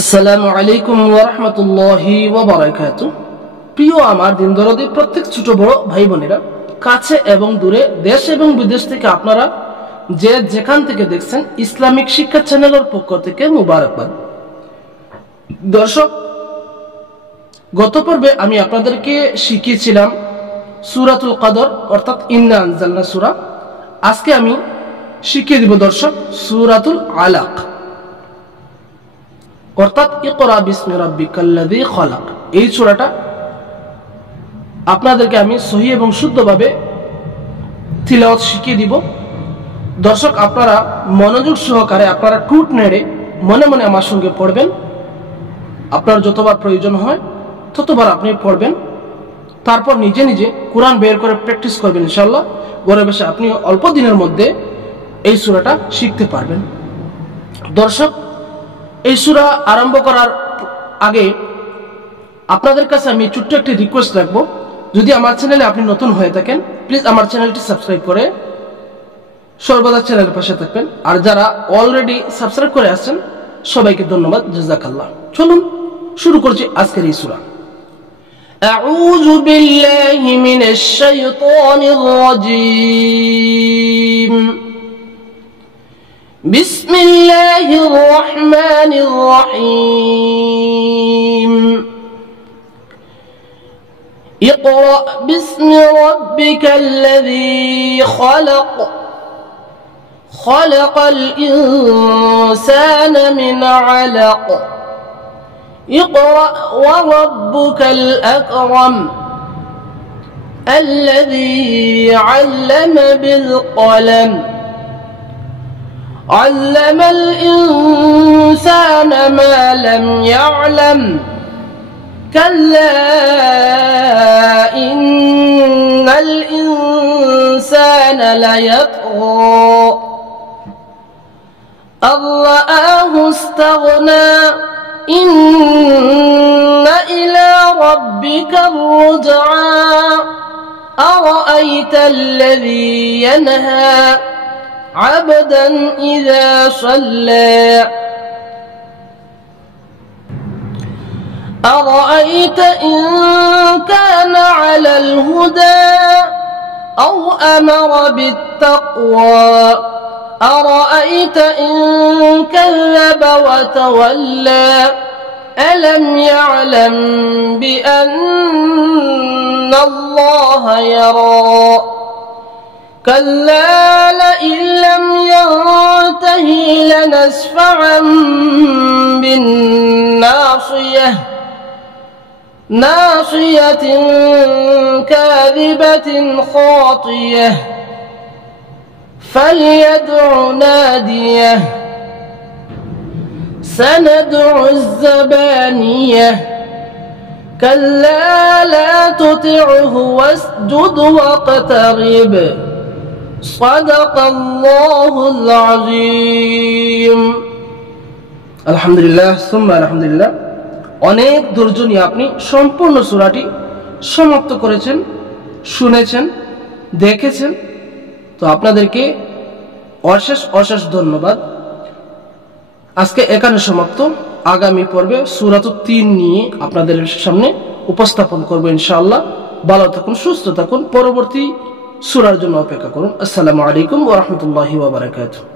আসসালামু আলাইকুম ওয়া রাহমাতুল্লাহি ওয়া বারাকাতুহু। প্রিয় আমার দিন দরদি প্রত্যেক ছোট বড় ভাই বোনেরা, কাছে এবং দূরে, দেশ এবং বিদেশ থেকে আপনারা যে যেখান থেকে দেখছেন, ইসলামিক শিক্ষা চ্যানেলের পক্ষ থেকে মুবারকবাদ। দর্শক, গত পর্বে আমি আপনাদেরকে শিখিয়েছিলাম সূরাতুল কদর অর্থাৎ ইন্না আনজালনা সূরা। আজকে আমি শিখিয়ে দিব দর্শক সূরাতুল আলাক অর্থাৎ ইকরা বিসমি রাব্বিকাল্লাযী খলাক। এই সূরাটা আপনাদেরকে আমি সহি এবং শুদ্ধভাবে তিলাওয়াত শিখিয়ে দিব। দর্শক, আপনারা মনোযোগ সহকারে আপনারা টুট নেড়ে মনে মনে আমার সঙ্গে পড়বেন। আপনার যতবার প্রয়োজন হয় ততবার আপনি পড়বেন, তারপর নিজে নিজে কোরআন বের করে প্র্যাকটিস করবেন। ইনশাআল্লাহ ঘরে বসে আপনি অল্প দিনের মধ্যে এই সূরাটা শিখতে পারবেন। দর্শক, এই সূরা আরম্ভ করার আগে আপনাদের কাছে আমি ছোট্ট একটি রিকোয়েস্ট রাখবো। যদি আমার চ্যানেলে আপনি নতুন হয়ে থাকেন, প্লিজ আমার চ্যানেলটি সাবস্ক্রাইব করে সর্বদা চ্যানেলের পাশে থাকবেন। আর যারা অলরেডি সাবস্ক্রাইব করে আসছেন সবাইকে ধন্যবাদ, জাযাকাল্লাহ। চলুন শুরু করছি আজকের এই সূরা। আউযু বিল্লাহি মিনাশ শাইতানির রাজীম। بسم الله الرحمن الرحيم اقرأ باسم ربك الذي خلق خلق الإنسان من علق اقرأ وربك الأكرم الذي علم بالقلم علم الإنسان ما لم يعلم كلا إن الإنسان ليطغى أن رآه استغنى إن إلى ربك الرجعى أرأيت الذي ينهى عبدا إذا صلى أرأيت إن كان على الهدى أو أمر بالتقوى أرأيت إن كذب وتولى ألم يعلم بأن الله يرى كلا لئن لم ينته لنسفعا بالناصية ناصية كاذبة خاطية فليدع ناديه سندع الزبانية كلا لا تطعه واسجد واقترب صدق الله العظيم। আলহামদুলিল্লাহ সুম্মা আলহামদুলিল্লাহ। অনেক ধৈর্য নিয়ে আপনি সম্পূর্ণ সূরাটি সমাপ্ত করেছেন, শুনেছেন, দেখেছেন। তো আপনাদেরকে অশেষ অশেষ ধন্যবাদ। আজকে এখানে সমাপ্ত। আগামী পর্বে সূরাতুত তিন নিয়ে আপনাদের সামনে উপস্থাপন করব ইনশাআল্লাহ। ভালো থাকুন, সুস্থ থাকুন, পরবর্তী সূরার জন্য অপেক্ষা করুন। আসসালামু আলাইকুম ওয়া রাহমাতুল্লাহি ওয়া বারাকাতুহু।